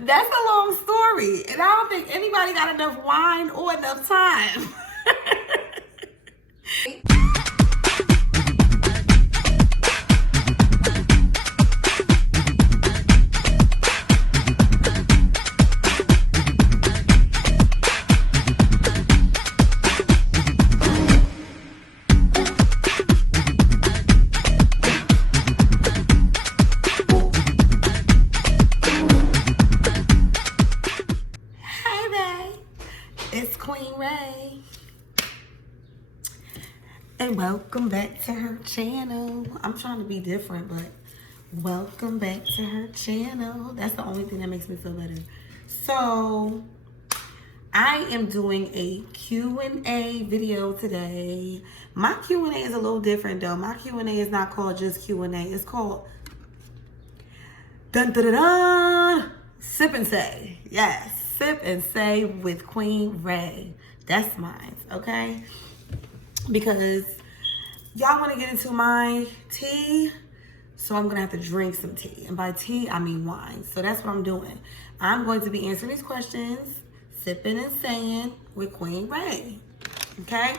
That's a long story. And I don't think anybody got enough wine or enough time. Hey, babe. It's Queen Raeee. And welcome back to her channel. I'm trying to be different, but welcome back to her channel. That's the only thing that makes me feel better. So, I am doing a Q&A video today. My Q&A is a little different though. My Q&A is not called just Q&A. It's called dun dun dun dun, Sip and Say. Yes, Sip and Say with Queen Raeee. That's mine, okay? Because y'all want to get into my tea, so I'm gonna have to drink some tea, and by tea I mean wine. So that's what I'm doing. I'm going to be answering these questions, sipping and saying with Queen Raeee. Okay,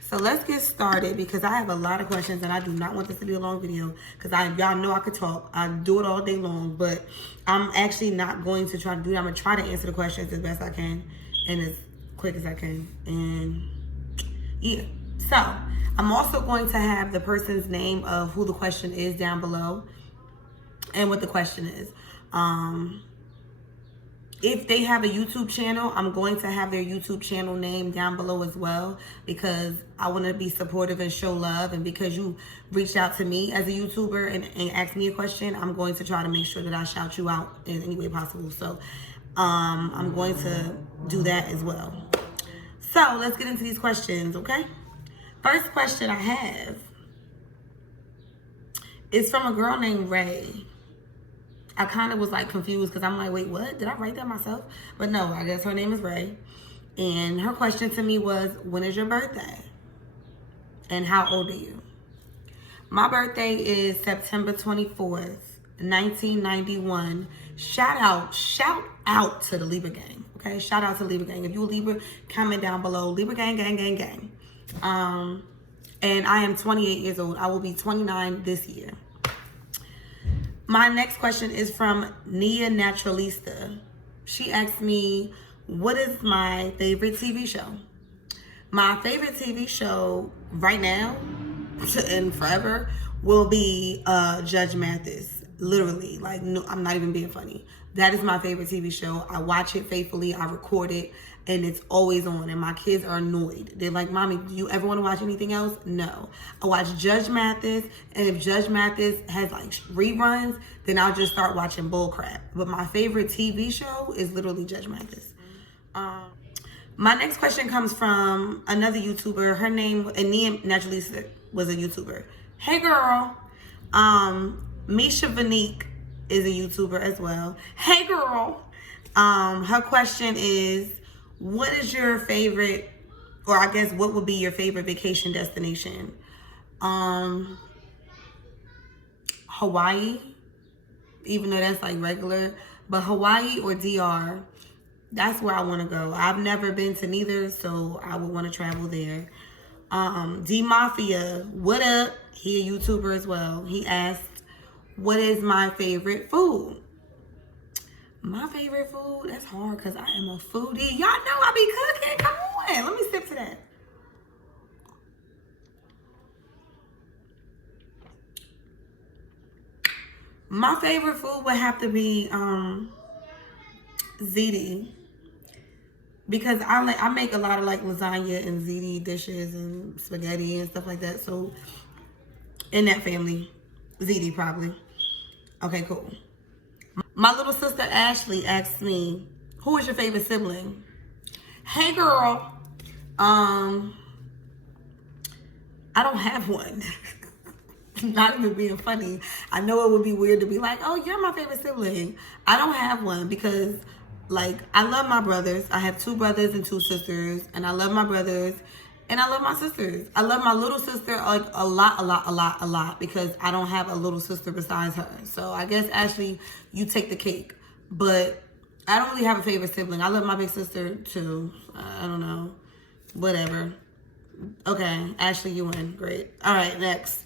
so let's get started because I have a lot of questions and I do not want this to be a long video because y'all know I could talk. I do it all day long, but I'm actually not going to try to do that. I'm gonna try to answer the questions as best I can and as quick as I can, and yeah. So, I'm also going to have the person's name of who the question is down below and what the question is. If they have a YouTube channel, I'm going to have their YouTube channel name down below as well because I want to be supportive and show love. And because you reached out to me as a YouTuber and asked me a question, I'm going to try to make sure that I shout you out in any way possible. So, I'm going to do that as well. So, let's get into these questions, okay? First question I have is from a girl named Rae. I kind of was like confused because I'm like, wait, what? Did I write that myself? But no, I guess her name is Rae. And her question to me was, when is your birthday? And how old are you? My birthday is September 24th, 1991. Shout out to the Libra gang. Okay, shout out to Libra gang. If you a Libra, comment down below. Libra gang, gang, gang, gang. And I am 28 years old. I will be 29 this year. My next question is from Nia Naturalista. She asked me, what is my favorite TV show? My favorite TV show right now and forever will be Judge Mathis. Literally, like, no, I'm not even being funny. That is my favorite TV show. I watch it faithfully. I record it. And it's always on, and my kids are annoyed. They're like, Mommy, do you ever want to watch anything else? No. I watch Judge Mathis, and if Judge Mathis has like reruns, then I'll just start watching bull crap. But my favorite TV show is literally Judge Mathis. My next question comes from another YouTuber. Her name, and Nia Naturalista was a YouTuber. Hey girl. Misha Vanique is a YouTuber as well. Hey girl. Her question is, what is your favorite, or I guess what would be your favorite vacation destination? Hawaii, even though that's like regular, but Hawaii or DR, that's where I want to go. I've never been to neither, so I would want to travel there. D Mafia, what up? He a YouTuber as well. He asked, what is my favorite food? My favorite food, that's hard because I am a foodie. Y'all know I be cooking. Come on. Let me sip to that. My favorite food would have to be ziti. Because I make a lot of like lasagna and ziti dishes and spaghetti and stuff like that. So in that family, ziti probably. Okay, cool. My little sister Ashley asked me, who is your favorite sibling? Hey girl. I don't have one. Not even being funny. I know it would be weird to be like, oh, you're my favorite sibling. I don't have one because like I love my brothers. I have 2 brothers and 2 sisters, and I love my brothers and I love my sisters. I love my little sister like a lot because I don't have a little sister besides her. So I guess Ashley, you take the cake. But I don't really have a favorite sibling. I love my big sister too. I don't know. Whatever. Okay, Ashley, you win. Great. All right, next.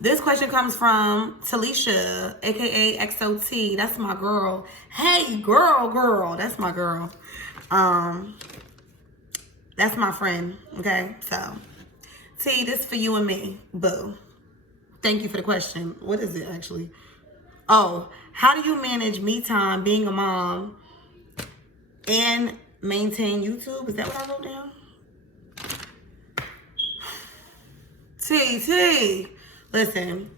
This question comes from Talisha, aka XOT. That's my girl. Hey, girl. That's my girl. That's my friend. Okay, so T, this is for you and me. Boo. Thank you for the question. What is it actually? Oh, how do you manage me time, being a mom, and maintain YouTube? Is that what I wrote down? T. Listen,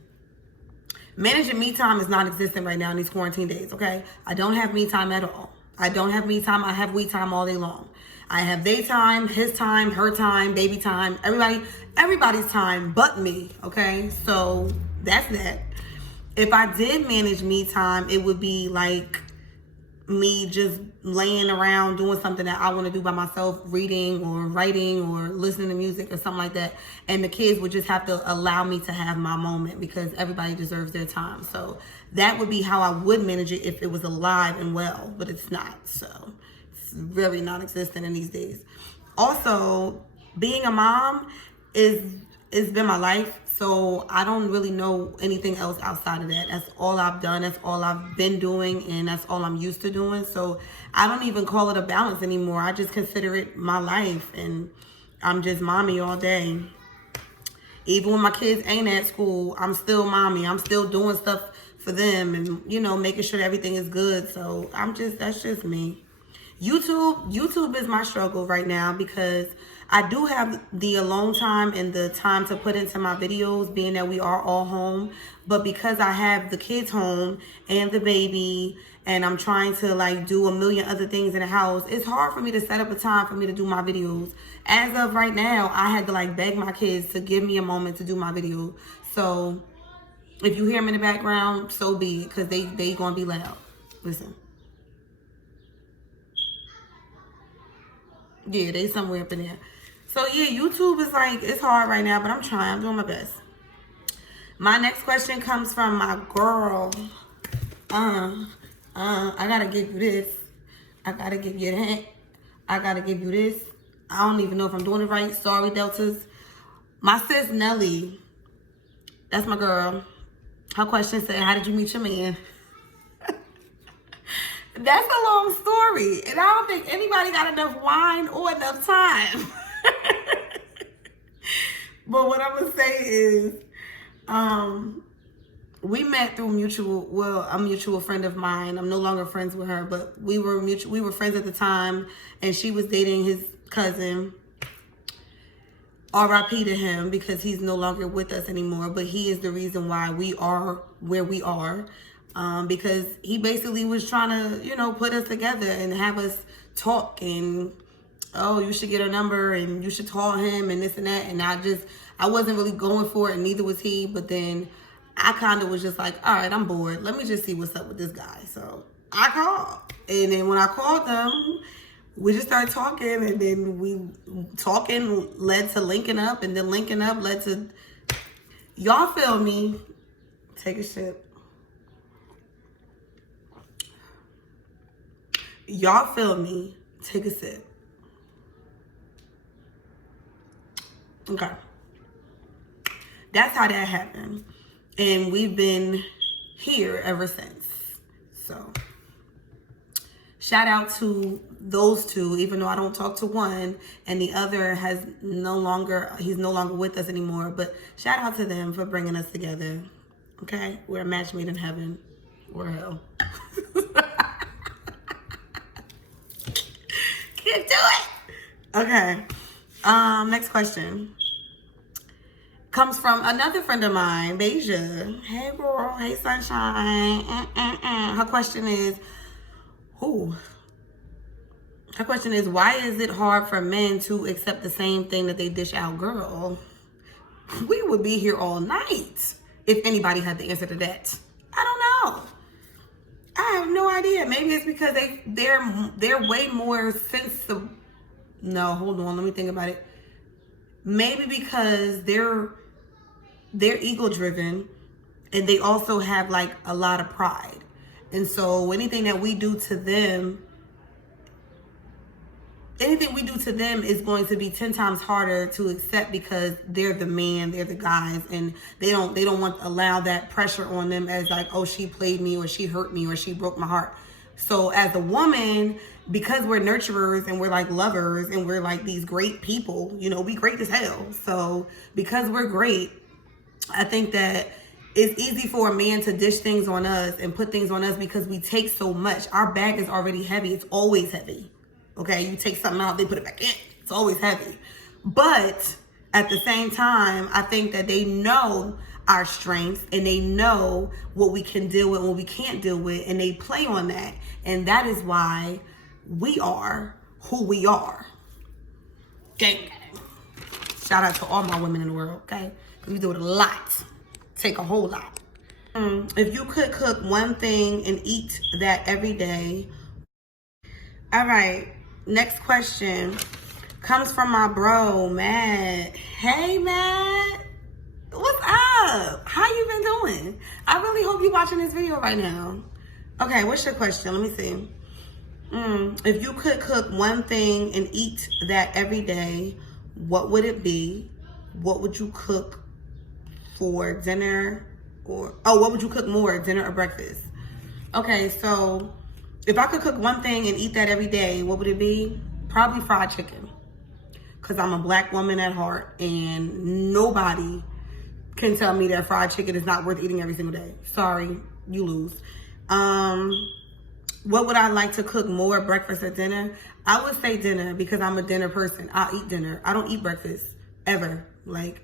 managing me time is non-existent right now in these quarantine days, okay? I don't have me time at all. I don't have me time. I have we time all day long. I have they time, his time, her time, baby time, everybody's time but me, okay? So that's that. If I did manage me time, it would be like me just laying around doing something that I want to do by myself, reading or writing or listening to music or something like that. And the kids would just have to allow me to have my moment because everybody deserves their time. So that would be how I would manage it if it was alive and well, but it's not. So it's very non-existent in these days. Also, being a mom it's been my life. So I don't really know anything else outside of that. That's all I've done. That's all I've been doing. And that's all I'm used to doing. So I don't even call it a balance anymore. I just consider it my life. And I'm just mommy all day. Even when my kids ain't at school, I'm still mommy. I'm still doing stuff for them and, you know, making sure everything is good. So that's just me. YouTube is my struggle right now because I do have the alone time and the time to put into my videos, being that we are all home. But because I have the kids home and the baby and I'm trying to like do a million other things in the house, it's hard for me to set up a time for me to do my videos. As of right now, I had to like beg my kids to give me a moment to do my video. So if you hear them in the background, so be it, because they gonna be loud. Listen. Yeah, they somewhere up in there. So yeah, YouTube is like, it's hard right now, but I'm trying. I'm doing my best. My next question comes from my girl. I gotta give you this. I gotta give you that. I gotta give you this. I don't even know if I'm doing it right. Sorry, Deltas. My sis Nelly, that's my girl. Her question said, how did you meet your man? That's a long story. And I don't think anybody got enough wine or enough time. But what I'm going to say is, we met through a mutual friend of mine. I'm no longer friends with her, but we were friends at the time, and she was dating his cousin. R.I.P. to him because he's no longer with us anymore, but he is the reason why we are where we are. Because he basically was trying to, you know, put us together and have us talk and, oh, you should get her number and you should call him and this and that. And I wasn't really going for it, and neither was he. But then I kind of was just like, all right, I'm bored. Let me just see what's up with this guy. So I called. And then when I called them, we just started talking. And then talking led to linking up. And then linking up led to, y'all feel me? Take a sip. Y'all feel me? Take a sip. Okay. That's how that happened. And we've been here ever since. So, shout out to those two, even though I don't talk to one and the other he's no longer with us anymore. But shout out to them for bringing us together. Okay? We're a match made in heaven or hell. Can't do it. Okay. Next question comes from another friend of mine, Beja. Hey girl, hey sunshine. Her question is, why is it hard for men to accept the same thing that they dish out? Girl, we would be here all night if anybody had the answer to that. I don't know. I have no idea. Maybe it's because they're way more sensitive. No, hold on. Let me think about it. Maybe because they're ego driven, and they also have like a lot of pride, And so anything that we do to them, anything we do to them is going to be 10 times harder to accept because they're the man, they're the guys, and they don't want to allow that pressure on them as like, oh, she played me or she hurt me or she broke my heart. So as a woman, because we're nurturers and we're like lovers and we're like these great people, you know, we great as hell. So because we're great, I think that it's easy for a man to dish things on us and put things on us because we take so much. Our bag is already heavy. It's always heavy. Okay, you take something out, they put it back in. It's always heavy. But at the same time, I think that they know our strengths and they know what we can deal with and what we can't deal with, and they play on that. And that is why we are who we are. Gang, gang. Shout out to all my women in the world, okay? Because we do it a lot. Take a whole lot. If you could cook one thing and eat that every day. All right. Next question comes from my bro, Matt. Hey, Matt. What's up? How you been doing? I really hope you're watching this video right now. Okay, what's your question? Let me see. If you could cook one thing and eat that every day, what would it be? What would you cook for dinner? What would you cook more, dinner or breakfast? Okay, so if I could cook one thing and eat that every day, what would it be? Probably fried chicken. Because I'm a black woman at heart and nobody can tell me that fried chicken is not worth eating every single day. Sorry, you lose. What would I like to cook more, breakfast or dinner? I would say dinner because I'm a dinner person. I'll eat dinner. I don't eat breakfast ever. Like,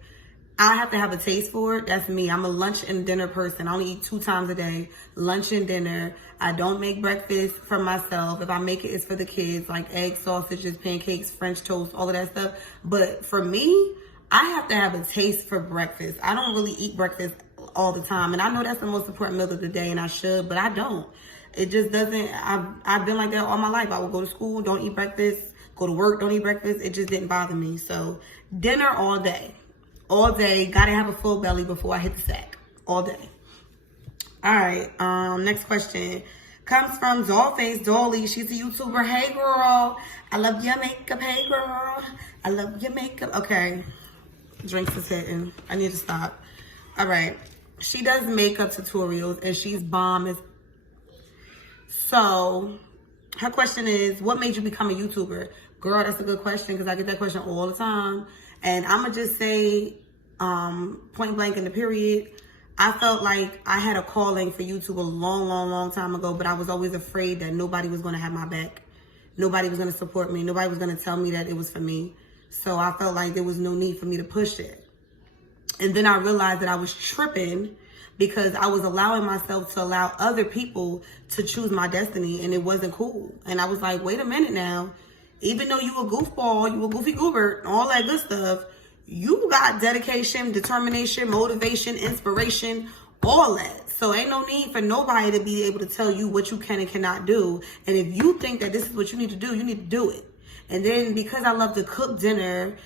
I have to have a taste for it. That's me. I'm a lunch and dinner person. I only eat 2 times a day, lunch and dinner. I don't make breakfast for myself. If I make it, it's for the kids, like eggs, sausages, pancakes, French toast, all of that stuff. But for me, I have to have a taste for breakfast. I don't really eat breakfast all the time. And I know that's the most important meal of the day, and I should, but I don't. It just doesn't. I've been like that all my life. I would go to school, don't eat breakfast. Go to work, don't eat breakfast. It just didn't bother me. So dinner all day. All day, gotta have a full belly before I hit the sack. All day. All right, next question comes from Dollface Dolly. She's a YouTuber. Hey, girl. I love your makeup. Hey, girl. I love your makeup. Okay, drinks is hitting. I need to stop. All right, she does makeup tutorials, and she's bomb. So her question is, what made you become a YouTuber? Girl, that's a good question because I get that question all the time. And I'm going to just say, point blank in the period, I felt like I had a calling for YouTube a long time ago, but I was always afraid that nobody was going to have my back. Nobody was going to support me. Nobody was going to tell me that it was for me. So I felt like there was no need for me to push it. And then I realized that I was tripping because I was allowing myself to allow other people to choose my destiny, and it wasn't cool. And I was like, wait a minute now. Even though you a goofball, you a goofy goober, all that good stuff, you got dedication, determination, motivation, inspiration, all that. So ain't no need for nobody to be able to tell you what you can and cannot do. And if you think that this is what you need to do, you need to do it. And then because I love to cook dinner,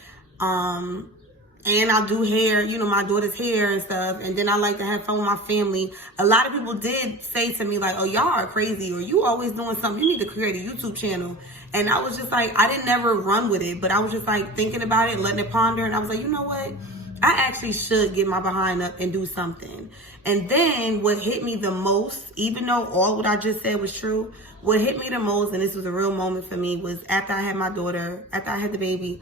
and I do hair, you know, my daughter's hair and stuff. And then I like to have fun with my family. A lot of people did say to me like, oh, y'all are crazy, or you always doing something. You need to create a YouTube channel. And I was just like, I didn't never run with it, but I was just like thinking about it and letting it ponder. And I was like, you know what? I actually should get my behind up and do something. And then what hit me the most, even though all what I just said was true, what hit me the most, and this was a real moment for me, was after I had my daughter, after I had the baby,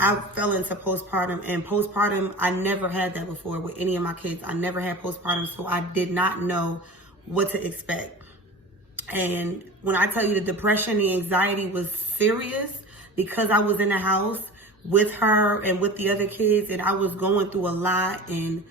I fell into postpartum. And postpartum, I never had that before with any of my kids. I never had postpartum, so I did not know what to expect. And when I tell you the depression, the anxiety was serious because I was in the house with her and with the other kids, and I was going through a lot, and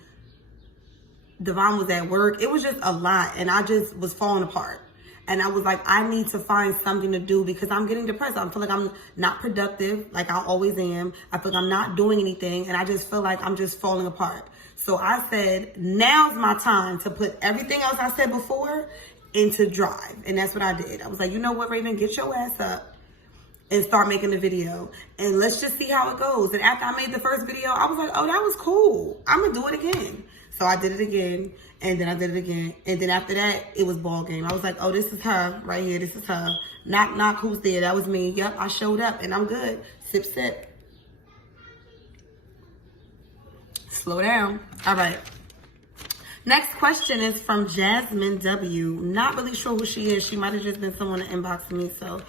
Devon was at work. It was just a lot, and I just was falling apart. And I was like, I need to find something to do because I'm getting depressed. I feel like I'm not productive, like I always am. I feel like I'm not doing anything, and I just feel like I'm just falling apart. So I said, now's my time to put everything else I said before into drive. And that's what I did. I was like, you know what, Raven, get your ass up and start making the video. And let's just see how it goes. And after I made the first video, I was like, oh, that was cool. I'm going to do it again. So I did it again. And then I did it again. And then after that, it was ball game. I was like, oh, this is her right here. This is her. Knock, knock, who's there? That was me. Yep, I showed up and I'm good. Sip, sip. Slow down. All right. Next question is from Jasmine W. Not really sure who she is. She might have just been someone that inboxed me. So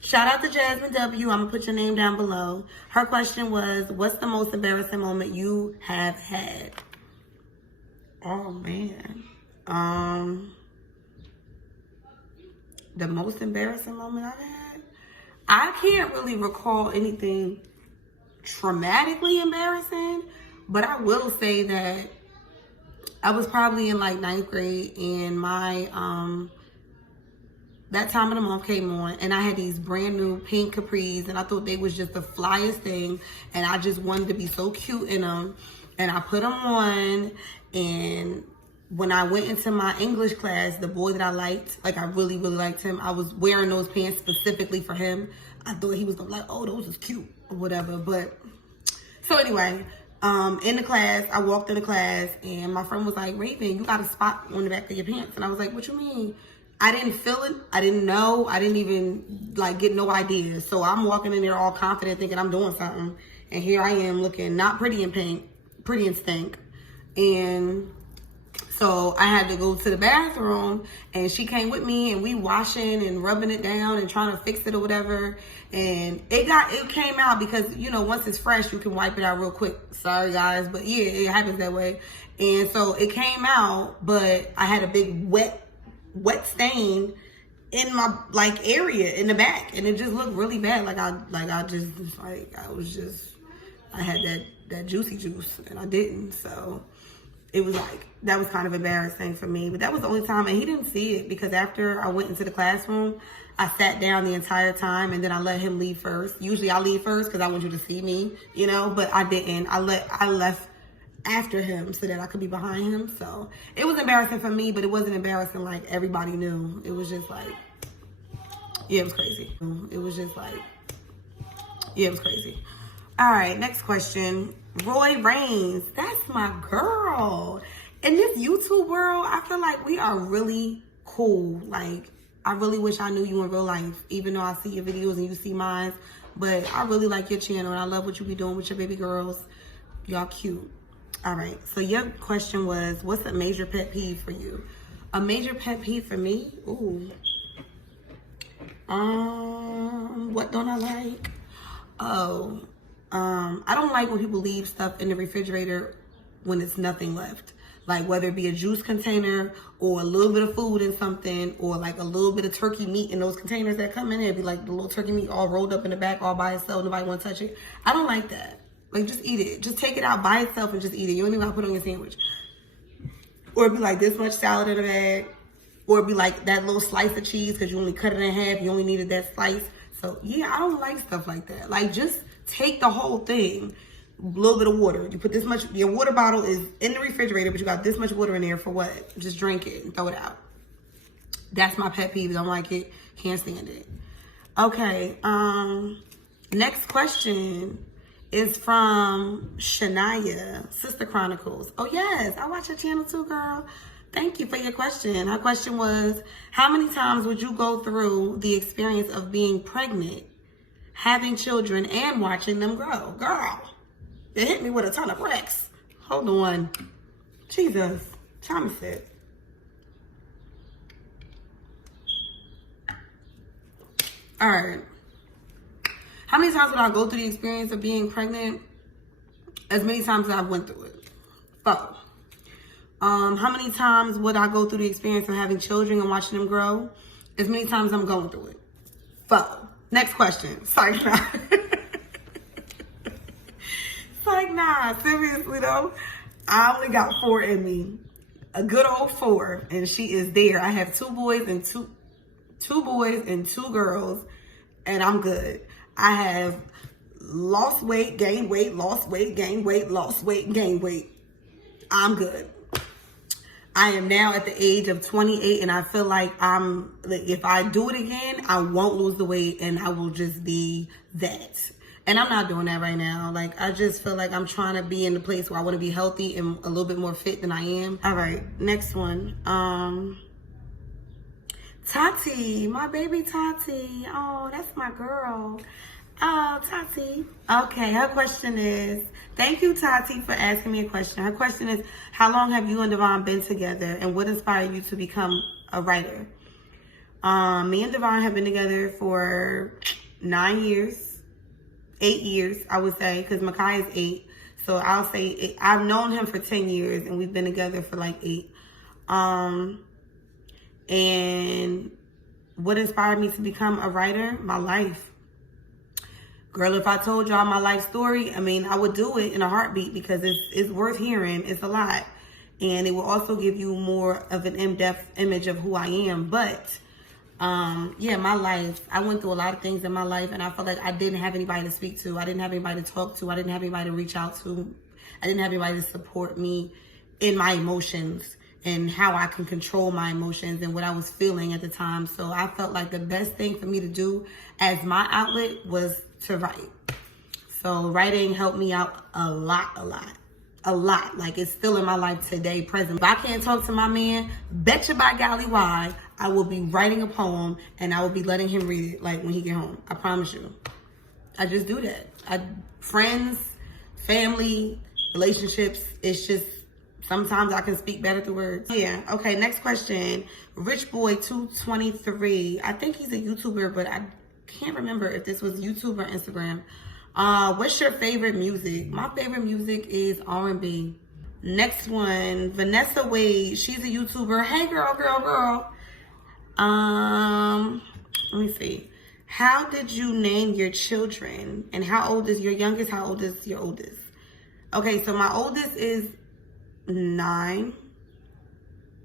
shout out to Jasmine W. I'm going to put your name down below. Her question was, what's the most embarrassing moment you have had? Oh, man. The most embarrassing moment I've had? I can't really recall anything traumatically embarrassing, but I will say that I was probably in like 9th grade and my, that time of the month came on and I had these brand new pink capris and I thought they was just the flyest thing and I just wanted to be so cute in them and I put them on. And when I went into my English class, the boy that I liked, like I really, really liked him, I was wearing those pants specifically for him. I thought he was gonna be like, oh, those is cute or whatever. But so anyway, in the class, I walked in the class and my friend was like, Raven, you got a spot on the back of your pants. And I was like, what you mean? I didn't feel it. I didn't know. I didn't even like get no idea. So I'm walking in there all confident thinking I'm doing something. And here I am looking not pretty in pink, pretty in stink. And so I had to go to the bathroom and she came with me and we washing and rubbing it down and trying to fix it or whatever. And it came out because, you know, once it's fresh, you can wipe it out real quick. Sorry guys, but yeah, it happens that way. And so it came out, but I had a big wet stain in my like area in the back. And it just looked really bad. I had that juicy juice and I didn't. So it was like, that was kind of embarrassing for me, but that was the only time, and he didn't see it because after I went into the classroom, I sat down the entire time and then I let him leave first. Usually I leave first because I want you to see me, you know, but I didn't. I left after him so that I could be behind him. So it was embarrassing for me, but it wasn't embarrassing like everybody knew. It was just like, yeah, it was crazy. It was just like, yeah, it was crazy. All right, next question. Roy Reigns, that's my girl. In this YouTube world, I feel like we are really cool. Like, I really wish I knew you in real life, even though I see your videos and you see mine. But I really like your channel and I love what you be doing with your baby girls. Y'all cute. All right, so your question was, what's a major pet peeve for you? A major pet peeve for me? Ooh. What don't I like? Oh. I don't like when people leave stuff in the refrigerator when it's nothing left. Like whether it be a juice container or a little bit of food in something or like a little bit of turkey meat in those containers that come in there. It'd be like the little turkey meat all rolled up in the back all by itself. Nobody want to touch it. I don't like that. Like just eat it. Just take it out by itself and just eat it. You don't even have to put it on your sandwich. Or it'd be like this much salad in a bag. Or it'd be like that little slice of cheese because you only cut it in half. You only needed that slice. So yeah, I don't like stuff like that. Like just take the whole thing, a little bit of water. You put this much, your water bottle is in the refrigerator, but you got this much water in there for what? Just drink it and throw it out. That's my pet peeve. Don't like it, can't stand it. Okay, next question is from Shania, Sister Chronicles. Oh yes, I watch your channel too, girl. Thank you for your question. Her question was, how many times would you go through the experience of being pregnant, having children, and watching them grow? Girl, it hit me with a ton of bricks. Hold on. Jesus. Time to sit. All right. How many times would I go through the experience of being pregnant? As many times as I went through it. 4. How many times would I go through the experience of having children and watching them grow? As many times as I'm going through it. 4. Next question. Sorry, nah. It's like, nah, seriously though. I only got 4 in me. A good old 4, and she is there. I have 2 boys and two boys and 2 girls, and I'm good. I have lost weight, gained weight, lost weight, gained weight, lost weight, gained weight. I'm good. I am now at the age of 28, and I feel like if I do it again, I won't lose the weight, and I will just be that. And I'm not doing that right now. Like, I just feel like I'm trying to be in the place where I want to be healthy and a little bit more fit than I am. All right, next one. Tati, my baby Tati. Oh, that's my girl. Oh, Tati. Okay, her question is, thank you, Tati, for asking me a question. Her question is, how long have you and Devon been together, and what inspired you to become a writer? Me and Devon have been together for 9 years. 8 years, I would say, because Makai is 8. So I'll say I've known him for 10 years, and we've been together for like 8. And what inspired me to become a writer? My life. Girl, if I told y'all my life story, I mean, I would do it in a heartbeat because it's worth hearing. It's a lot. And it will also give you more of an in-depth image of who I am. But yeah, my life, I went through a lot of things in my life, and I felt like I didn't have anybody to speak to. I didn't have anybody to talk to. I didn't have anybody to reach out to. I didn't have anybody to support me in my emotions and how I can control my emotions and what I was feeling at the time. So I felt like the best thing for me to do as my outlet was to write. So writing helped me out a lot. Like, it's still in my life today, present. If I can't talk to my man, betcha by golly why, I will be writing a poem and I will be letting him read it, like, when he get home. I promise you. I just do that. Friends, family, relationships, it's just, sometimes I can speak better through words. Yeah, okay, next question. Rich Boy 223. I think he's a YouTuber, but I can't remember if this was YouTube or Instagram. What's your favorite music? My favorite music is R&B. Next one, Vanessa Wade. She's a YouTuber. Hey, girl. Let me see. How did you name your children? And how old is your youngest? How old is your oldest? Okay, so my oldest is 9.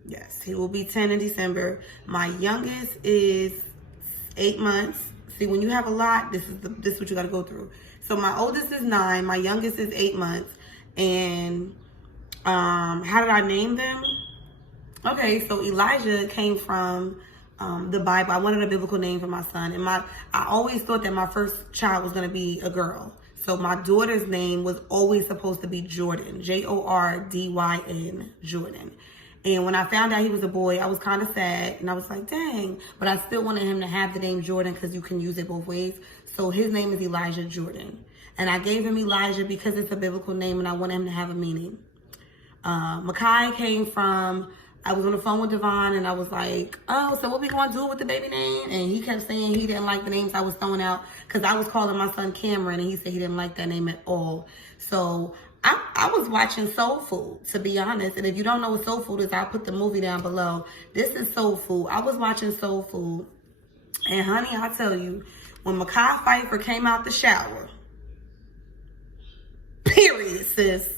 Yes, he will be 10 in December. My youngest is 8 months. See, when you have a lot, this is what you got to go through. So my oldest is 9. My youngest is 8 months. And how did I name them? Okay, so Elijah came from the Bible. I wanted a biblical name for my son. And I always thought that my first child was going to be a girl. So my daughter's name was always supposed to be Jordan. Jordyn, Jordan. And when I found out he was a boy, I was kind of sad. And I was like, dang. But I still wanted him to have the name Jordan because you can use it both ways. So his name is Elijah Jordan. And I gave him Elijah because it's a biblical name and I wanted him to have a meaning. Makai came from, I was on the phone with Devon and I was like, oh, so what we going to do with the baby name? And he kept saying he didn't like the names I was throwing out because I was calling my son Cameron and he said he didn't like that name at all. So I was watching Soul Food, to be honest. And if you don't know what Soul Food is, I'll put the movie down below. This is Soul Food. I was watching Soul Food. And honey, I'll tell you, when Makai Pfeiffer came out the shower, period, sis,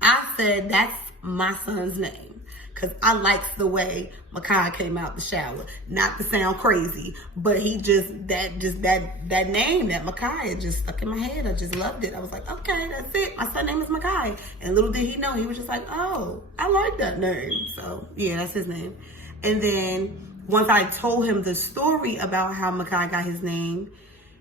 I said, that's my son's name. Because I liked the way Makai came out the shower. Not to sound crazy, but he that name, that Makai, just stuck in my head. I just loved it. I was like, okay, that's it. My son's name is Makai. And little did he know, he was just like, oh, I like that name. So, yeah, that's his name. And then once I told him the story about how Makai got his name,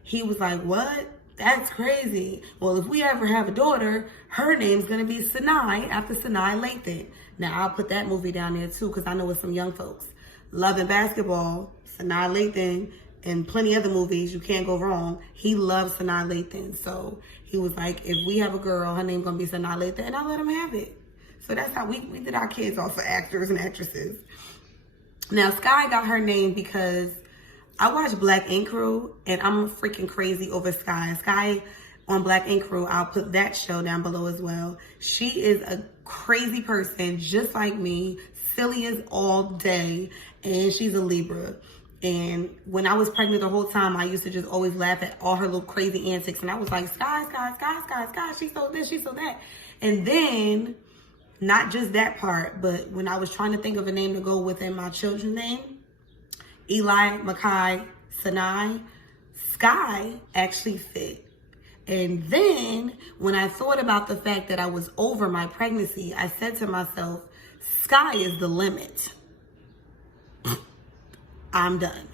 he was like, what? That's crazy. Well, if we ever have a daughter, her name's going to be Sinai after Sinai Lathan. Now, I'll put that movie down there, too, because I know it's some young folks. Love and Basketball, Sinai Lathan, and plenty other movies. You can't go wrong. He loves Sinai Lathan. So he was like, if we have a girl, her name's going to be Sinai Lathan, and I'll let him have it. So that's how we did our kids off for actors and actresses. Now, Sky got her name because I watch Black Ink Crew, and I'm freaking crazy over Sky. Sky on Black Ink Crew, I'll put that show down below as well. She is a crazy person, just like me, silly as all day, and she's a Libra. And when I was pregnant the whole time, I used to just always laugh at all her little crazy antics, and I was like, Sky, she's so this, she's so that. And then, not just that part, but when I was trying to think of a name to go within my children's name, Eli, Makai, Sinai, Sky actually fit. And then when I thought about the fact that I was over my pregnancy, I said to myself, Sky is the limit. I'm done.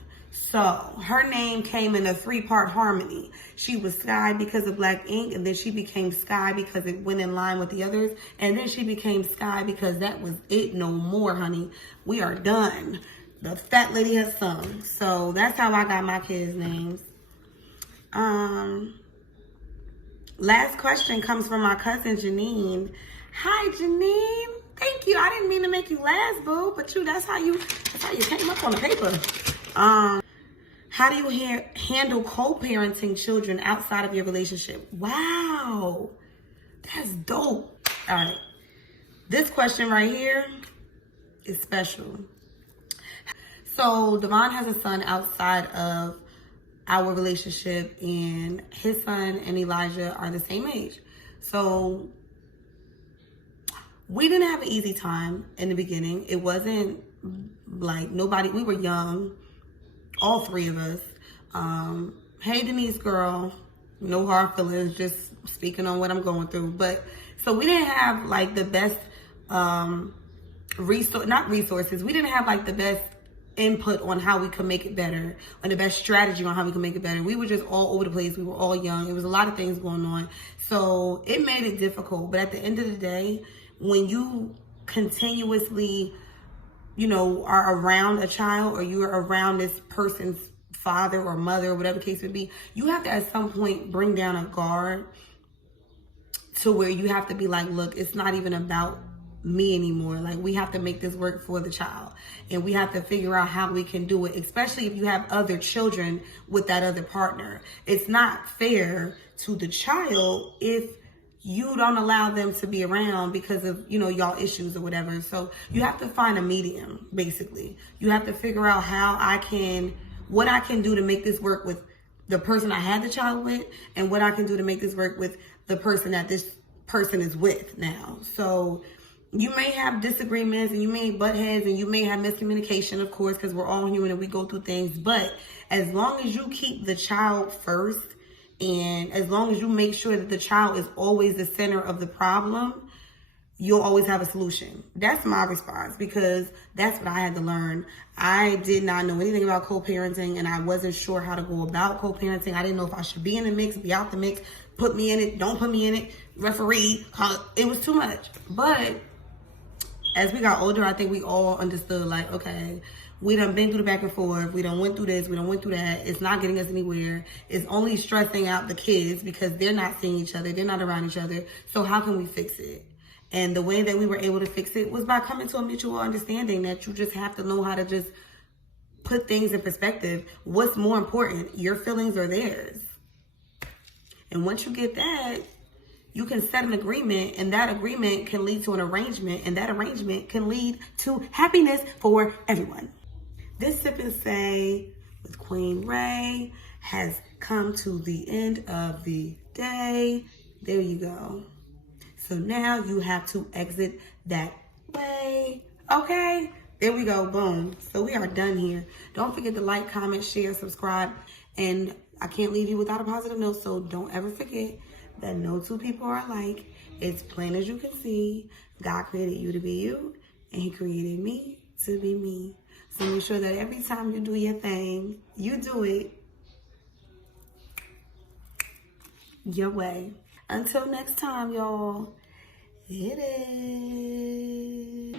So her name came in a 3-part harmony. She was Sky because of black ink, and then she became Sky because it went in line with the others, and then she became Sky because that was it, no more, honey. We are done. The fat lady has sung. So that's how I got my kids' names. Last question comes from my cousin Janine. Hi, Janine. Thank you. I didn't mean to make you last, boo, but that's how you came up on the paper. How do you handle co-parenting children outside of your relationship? Wow, that's dope. All right, this question right here is special. So Devon has a son outside of our relationship, and his son and Elijah are the same age. So we didn't have an easy time in the beginning. It wasn't like we were young, all 3 of us. Hey, Denise girl, no hard feelings, just speaking on what I'm going through. But so we didn't have like the best resources. We didn't have like the best input on how we could make it better, and the best strategy on how we could make it better. We were just all over the place. We were all young. It was a lot of things going on. So it made it difficult. But at the end of the day, when you continuously, are around a child, or you're around this person's father or mother, or whatever the case would be, you have to at some point bring down a guard to where you have to be like, look, it's not even about me anymore. Like, we have to make this work for the child, and we have to figure out how we can do it, especially if you have other children with that other partner. It's not fair to the child if you don't allow them to be around because of, y'all issues or whatever. So you have to find a medium, basically. You have to figure out what I can do to make this work with the person I had the child with, and what I can do to make this work with the person that this person is with now. So you may have disagreements, and you may butt heads, and you may have miscommunication, of course, because we're all human and we go through things. But as long as you keep the child first, and as long as you make sure that the child is always the center of the problem, you'll always have a solution. That's my response, because that's what I had to learn. I did not know anything about co-parenting, and I wasn't sure how to go about co-parenting. I didn't know if I should be in the mix, be out the mix, put me in it, don't put me in it, referee. It was too much. But as we got older, I think we all understood, like, okay, we done been through the back and forth. We done went through this. We done went through that. It's not getting us anywhere. It's only stressing out the kids because they're not seeing each other. They're not around each other. So how can we fix it? And the way that we were able to fix it was by coming to a mutual understanding that you just have to know how to just put things in perspective. What's more important, your feelings or theirs? And once you get that, you can set an agreement, and that agreement can lead to an arrangement, and that arrangement can lead to happiness for everyone. This Sip and Say with Queen Raeee has come to the end of the day. There you go. So now you have to exit that way. Okay? There we go. Boom. So we are done here. Don't forget to like, comment, share, subscribe. And I can't leave you without a positive note, so don't ever forget that no 2 people are alike. It's plain as you can see. God created you to be you, and He created me to be me. So make sure that every time you do your thing, you do it your way. Until next time, y'all. Hit it.